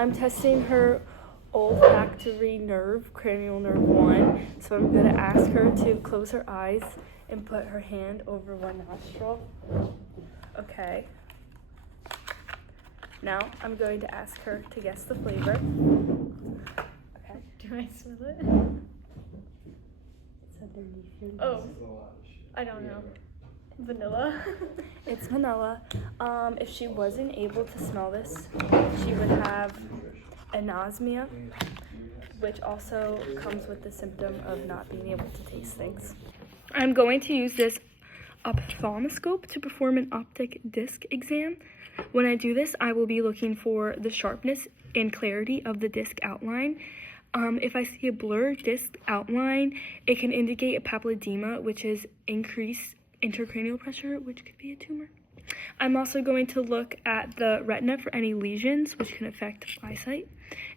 I'm testing her olfactory nerve, cranial nerve 1. So I'm going to ask her to close her eyes and put her hand over one nostril. Okay. Now I'm going to ask her to guess the flavor. Okay. Do I smell it? It's underneath your nose. Oh, I don't know. Vanilla. It's vanilla. If she wasn't able to smell this, she would have anosmia, which also comes with the symptom of not being able to taste things. I'm going to use this ophthalmoscope to perform an optic disc exam. When I do this, I will be looking for the sharpness and clarity of the disc outline. If I see a blurred disc outline, it can indicate a papilledema, which is increased intracranial pressure, which could be a tumor. I'm also going to look at the retina for any lesions, which can affect eyesight.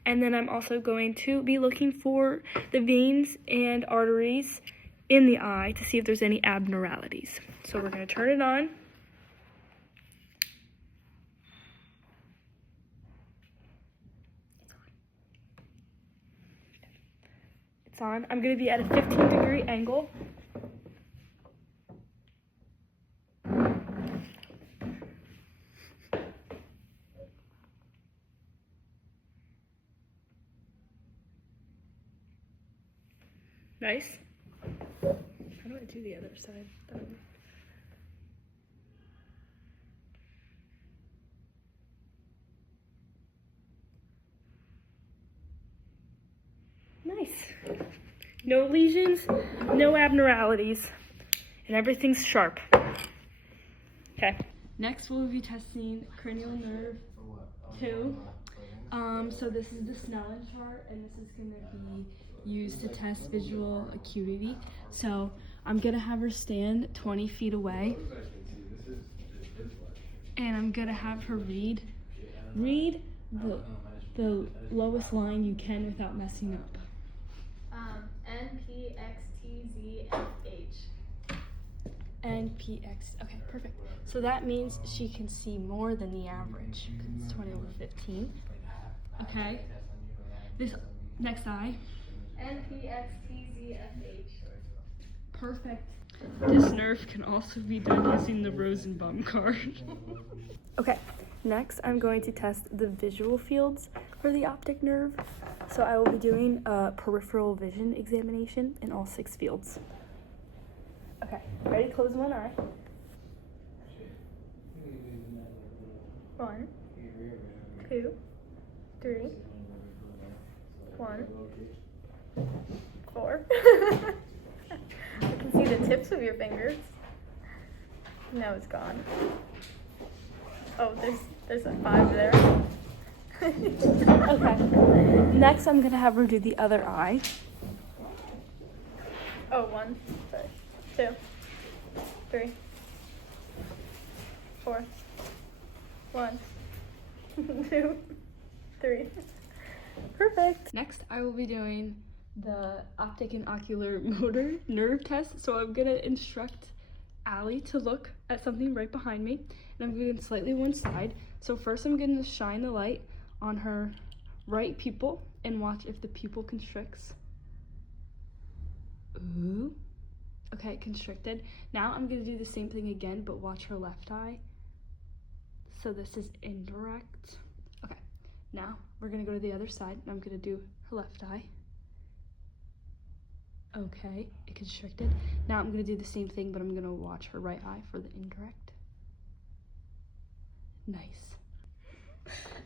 And then I'm also going to be looking for the veins and arteries in the eye to see if there's any abnormalities. So we're going to turn it on. It's on. I'm going to be at a 15-degree angle. Nice. How do I do the other side? Nice. No lesions, no abnormalities, and everything's sharp. Okay. Next, we'll be testing cranial nerve 2. So this is the Snellen chart, and this is going to be used to test visual acuity. So I'm going to have her stand 20 feet away, and I'm going to have her read the lowest line you can without messing up. NPXTZFH. NPX. Okay, perfect. So that means she can see more than the average, because it's 20 over 15. Okay. This next eye. NPXTZFH. Perfect. This nerve can also be done using the Rosenbaum card. Okay, next I'm going to test the visual fields for the optic nerve. So I will be doing a peripheral vision examination in all 6 fields. Okay, ready? Close one eye. 1, 2, 3, 1, 4. I can see the tips of your fingers. Now it's gone. Oh, there's a 5 there. Okay. Next, I'm gonna have her do the other eye. Oh, 1, 2, 3, 4. 1, 2, 3. Perfect. Next, I will be doing the optic and ocular motor nerve test. So I'm gonna instruct Allie to look at something right behind me, and I'm going slightly one side. So first, I'm gonna shine the light on her right pupil and watch if the pupil constricts. Ooh. Okay, constricted. Now I'm gonna do the same thing again, but watch her left eye. So this is indirect. Okay, now we're gonna go to the other side, and I'm gonna do her left eye. Okay, it constricted. Now I'm gonna do the same thing, but I'm gonna watch her right eye for the indirect. Nice.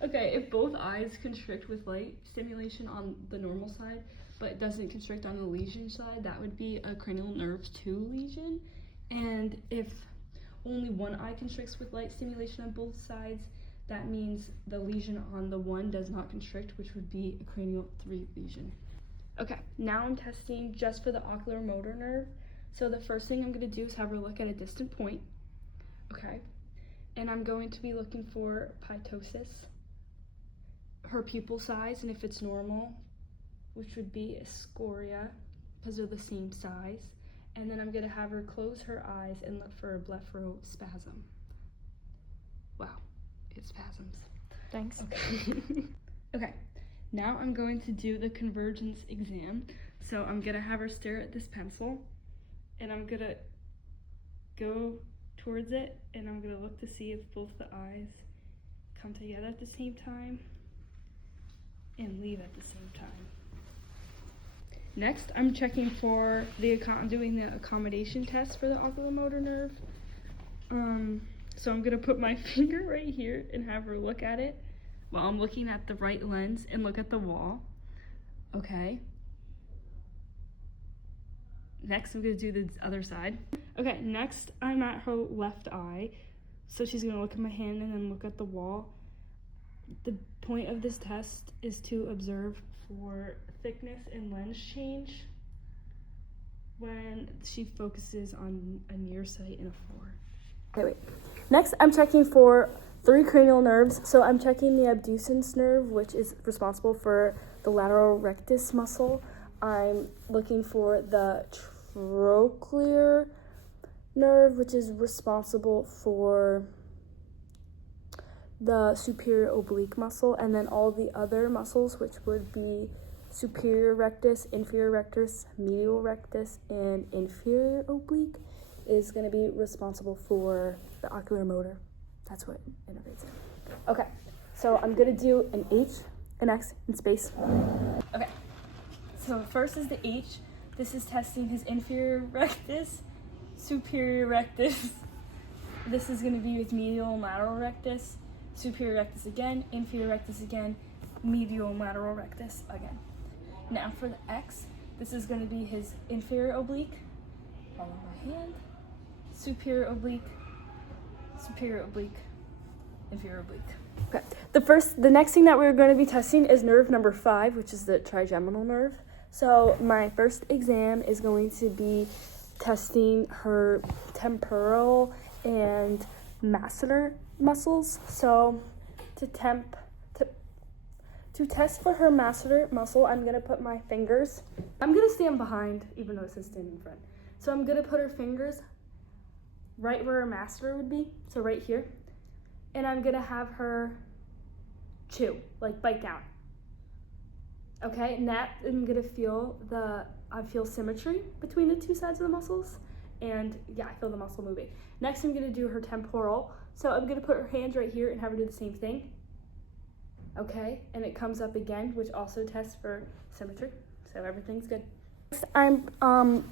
Okay, if both eyes constrict with light stimulation on the normal side, but it doesn't constrict on the lesion side, that would be a cranial nerve 2 lesion. And if only one eye constricts with light stimulation on both sides, that means the lesion on the one does not constrict, which would be a cranial 3 lesion. Okay, now I'm testing just for the ocular motor nerve. So the first thing I'm gonna do is have her look at a distant point. Okay, and I'm going to be looking for ptosis, her pupil size, and if it's normal, which would be a scoria, because they're the same size. And then I'm gonna have her close her eyes and look for a blepharospasm. Wow, it spasms. Thanks. Okay. Okay, now I'm going to do the convergence exam. So I'm gonna have her stare at this pencil, and I'm gonna go towards it, and I'm gonna look to see if both the eyes come together at the same time and leave at the same time. Next, I'm checking for doing the accommodation test for the oculomotor nerve. So I'm gonna put my finger right here and have her look at it while I'm looking at the right lens and look at the wall. Okay. Next, I'm gonna do the other side. Okay, next I'm at her left eye. So she's gonna look at my hand and then look at the wall. The point of this test is to observe for thickness and lens change when she focuses on a near sight and a 4. Okay, wait. Next, I'm checking for 3 cranial nerves. So I'm checking the abducens nerve, which is responsible for the lateral rectus muscle. I'm looking for the trochlear nerve, which is responsible for the superior oblique muscle, and then all the other muscles, which would be superior rectus, inferior rectus, medial rectus, and inferior oblique, is going to be responsible for the ocular motor. That's what innervates it. Okay, so I'm going to do an H, an X, and space. Okay, so first is the H. This is testing his inferior rectus, superior rectus. This is going to be his medial and lateral rectus, superior rectus again, inferior rectus again, medial and lateral rectus again. Now for the X, this is going to be his inferior oblique, follow my hand, superior oblique, inferior oblique. Okay, the next thing that we're going to be testing is nerve number 5, which is the trigeminal nerve. So my first exam is going to be testing her temporal and masseter muscles. So to test for her masseter muscle, I'm gonna put my fingers. I'm gonna stand behind, even though it says stand in front. So I'm gonna put her fingers right where her masseter would be, so right here. And I'm gonna have her chew, like bite down. Okay, and that I'm gonna feel I feel symmetry between the two sides of the muscles. And yeah, I feel the muscle moving. Next, I'm gonna do her temporal. So I'm gonna put her hands right here and have her do the same thing. Okay, and it comes up again, which also tests for symmetry. So everything's good. Next, I'm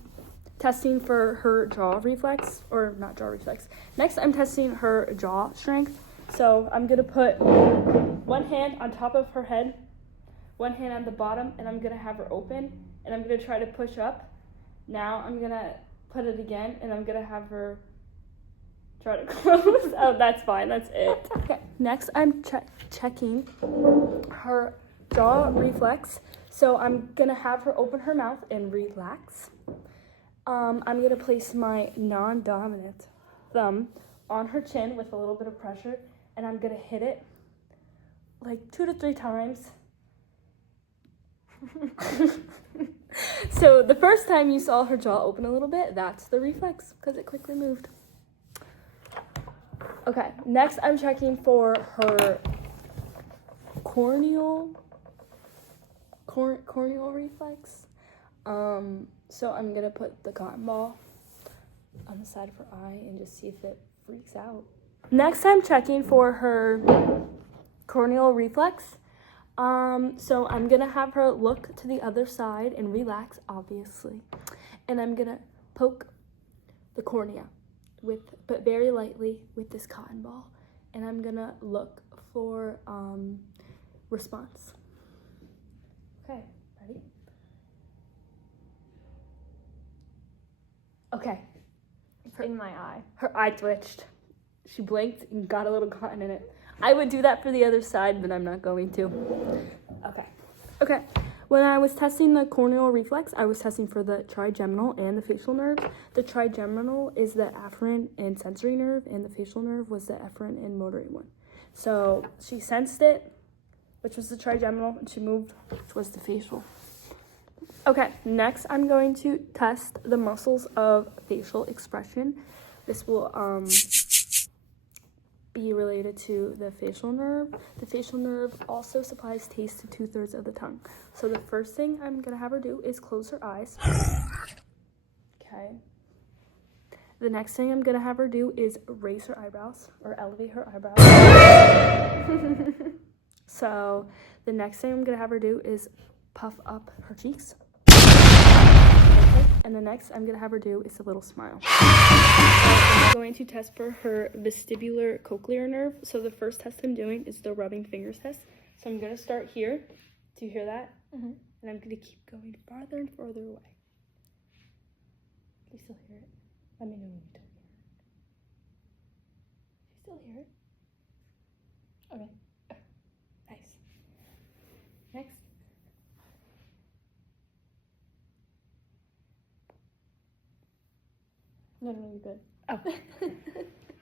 testing for her jaw reflex, or not jaw reflex. Next, I'm testing her jaw strength. So I'm gonna put one hand on top of her head, one hand on the bottom, and I'm gonna have her open, and I'm gonna try to push up. Now I'm gonna put it again, and I'm gonna have her try to close. Oh, that's fine, that's it. Okay, next I'm checking her jaw reflex. So I'm gonna have her open her mouth and relax. I'm gonna place my non-dominant thumb on her chin with a little bit of pressure, and I'm gonna hit it like 2 to 3 times. So the first time you saw her jaw open a little bit, that's the reflex, because it quickly moved. Okay, next I'm checking for her corneal reflex. So I'm gonna put the cotton ball on the side of her eye and just see if it freaks out. Next I'm checking for her corneal reflex. So I'm gonna have her look to the other side and relax, obviously. And I'm gonna poke the cornea but very lightly with this cotton ball. And I'm gonna look for response. Okay, ready? Okay. It's in my eye. Her eye twitched. She blinked and got a little cotton in it. I would do that for the other side, but I'm not going to. Okay. When I was testing the corneal reflex, I was testing for the trigeminal and the facial nerve. The trigeminal is the afferent and sensory nerve, and the facial nerve was the efferent and motory one. So she sensed it, which was the trigeminal, and she moved, which was the facial. Okay, next I'm going to test the muscles of facial expression. This will be related to the facial nerve. The facial nerve also supplies taste to 2/3 of the tongue. So the first thing I'm gonna have her do is close her eyes. Okay. The next thing I'm gonna have her do is raise her eyebrows or elevate her eyebrows. So the next thing I'm gonna have her do is puff up her cheeks. Okay. And the next I'm gonna have her do is a little smile. I'm going to test for her vestibular cochlear nerve. So the first test I'm doing is the rubbing fingers test. So I'm gonna start here. Do you hear that? Mm-hmm. And I'm gonna keep going farther and farther away. Do you still hear it? Let me know when you don't hear it. Do you still hear it? Okay. Nice. Next. No, you're good. Oh.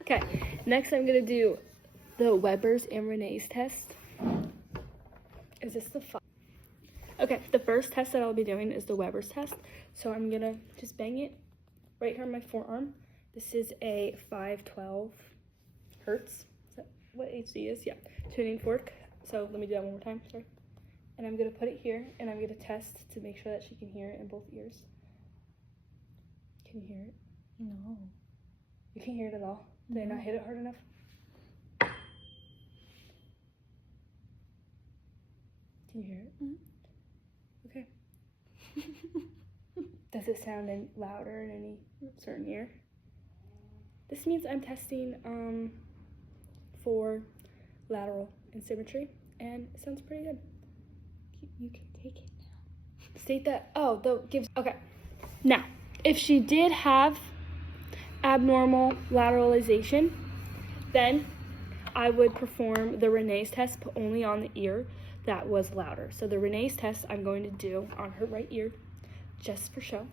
Okay. Next, I'm gonna do the Weber's and Renee's test. Is this the Okay, the first test that I'll be doing is the Weber's test. So I'm gonna just bang it right here on my forearm. This is a 512 hertz. Is that what HC is? Yeah. Tuning fork. So let me do that one more time. Sorry. And I'm gonna put it here, and I'm gonna test to make sure that she can hear it in both ears. Can you hear it? No. You can't hear it at all? Did I not hit it hard enough? Can you hear it? Mm-hmm. Okay. Does it sound any louder in any certain ear? This means I'm testing for lateral asymmetry, and it sounds pretty good. You can take it now. State that. Oh, okay. Now, if she did have abnormal lateralization, then I would perform the Renee's test, but only on the ear that was louder. So the Renee's test I'm going to do on her right ear, just for show.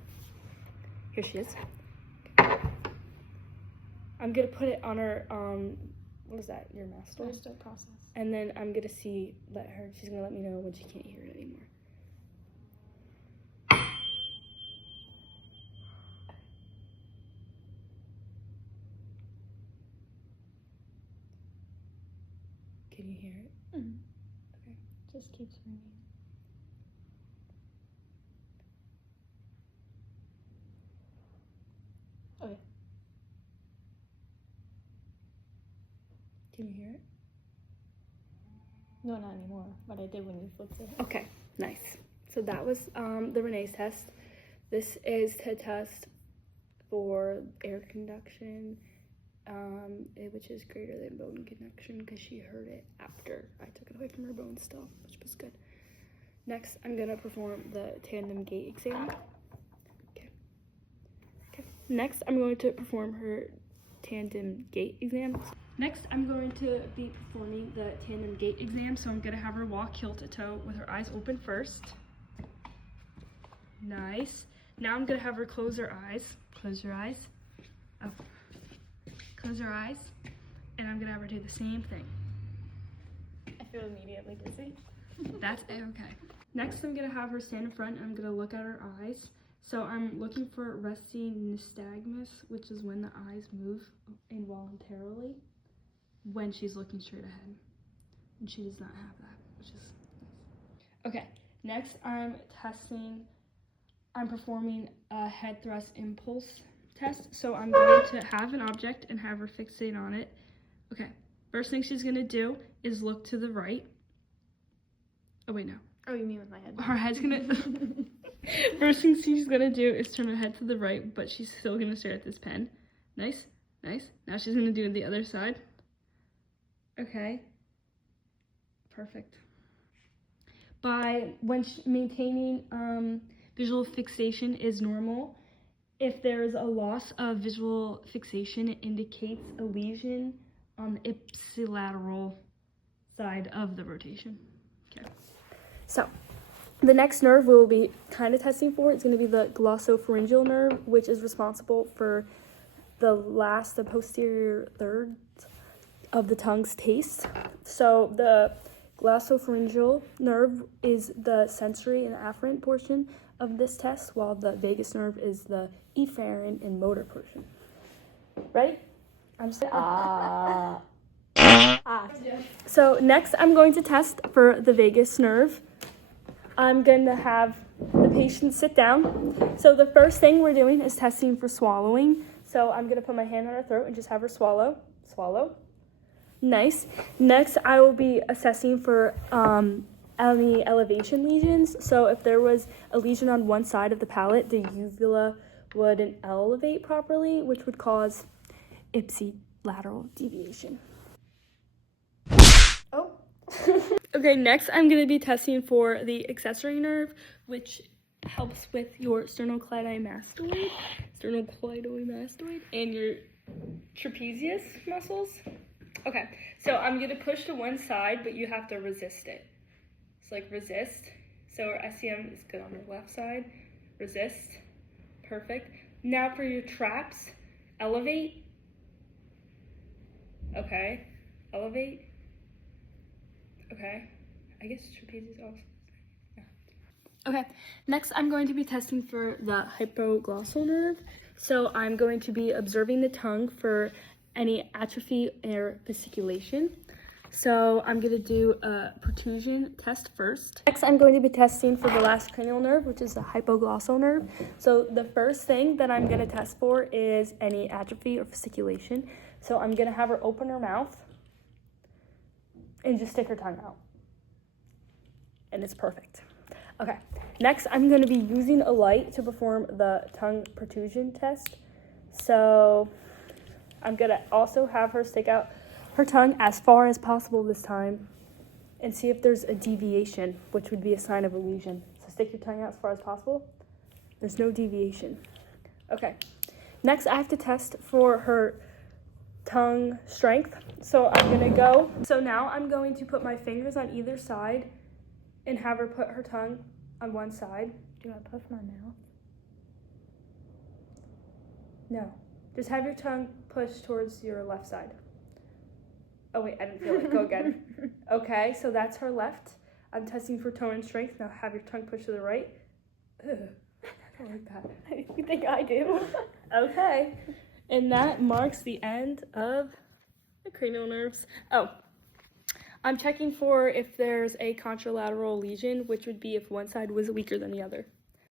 Here she is. I'm gonna put it on her, what is that, your mastoid? Mastoid process. And then I'm gonna she's gonna let me know when she can't hear it anymore. Can you hear it? Mm-hmm. Okay. Just keeps ringing. Okay. Can you hear it? No, not anymore, but I did when you flipped it. Okay, nice. So that was the Renee's test. This is to test for air conduction, which is greater than bone conduction, because she heard it after I took it away from her bone still, which was good. Next, I'm gonna perform the tandem gait exam. Okay. Next, I'm going to perform her tandem gait exam. Next, I'm going to be performing the tandem gait exam. So I'm gonna have her walk heel to toe with her eyes open first. Nice. Now I'm gonna have her close her eyes. Close your eyes. Oh. Close her eyes. And I'm gonna have her do the same thing. I feel immediately dizzy. That's okay. Next, I'm gonna have her stand in front and I'm gonna look at her eyes. So I'm looking for resting nystagmus, which is when the eyes move involuntarily when she's looking straight ahead. And she does not have that, which is nice. Okay, next I'm performing a head thrust impulse test. So I'm going to have an object and have her fixate on it. Okay, first thing she's gonna do is look to the right. Oh wait, no. Oh, you mean with my head? Her head's gonna, first thing she's gonna do is turn her head to the right, but she's still gonna stare at this pen. Nice, nice. Now she's gonna do the other side. Okay, perfect. When maintaining visual fixation is normal. If there's a loss of visual fixation, it indicates a lesion on the ipsilateral side of the rotation. Okay. So, the next nerve we'll be kind of testing for is going to be the glossopharyngeal nerve, which is responsible for the posterior third of the tongue's taste. So the glossopharyngeal nerve is the sensory and afferent portion of this test, while the vagus nerve is the efferent and motor portion. Ready? I'm just So next I'm going to test for the vagus nerve. I'm going to have the patient sit down. So the first thing we're doing is testing for swallowing. So I'm going to put my hand on her throat and just have her swallow. Swallow. Nice. Next, I will be assessing for any elevation lesions. So if there was a lesion on one side of the palate, the uvula wouldn't elevate properly, which would cause ipsilateral deviation. Oh. Okay, next I'm going to be testing for the accessory nerve, which helps with your sternocleidomastoid and your trapezius muscles. Okay, so I'm going to push to one side, but you have to resist it. It's like resist. So our SCM is good on the left side. Resist. Perfect. Now for your traps, elevate. Okay, elevate. Okay, I guess trapezius also. Yeah. Okay, next I'm going to be testing for the hypoglossal nerve. So I'm going to be observing the tongue for any atrophy or fasciculation. So I'm going to do a protrusion test first. Next, I'm going to be testing for the last cranial nerve, which is the hypoglossal nerve. So the first thing that I'm going to test for is any atrophy or fasciculation. So I'm going to have her open her mouth and just stick her tongue out. And it's perfect. Okay, next I'm going to be using a light to perform the tongue protrusion test. So I'm going to also have her stick out her tongue as far as possible this time and see if there's a deviation, which would be a sign of a lesion. So stick your tongue out as far as possible. There's no deviation. Okay, next I have to test for her tongue strength. So now I'm going to put my fingers on either side and have her put her tongue on one side. Do I puff my mouth? No. Just have your tongue pushed towards your left side. Oh wait, I didn't feel it. Go again. Okay, so that's her left. I'm testing for tone and strength. Now have your tongue pushed to the right. Ugh, I don't like that. You think I do? Okay. And that marks the end of the cranial nerves. Oh, I'm checking for if there's a contralateral lesion, which would be if one side was weaker than the other.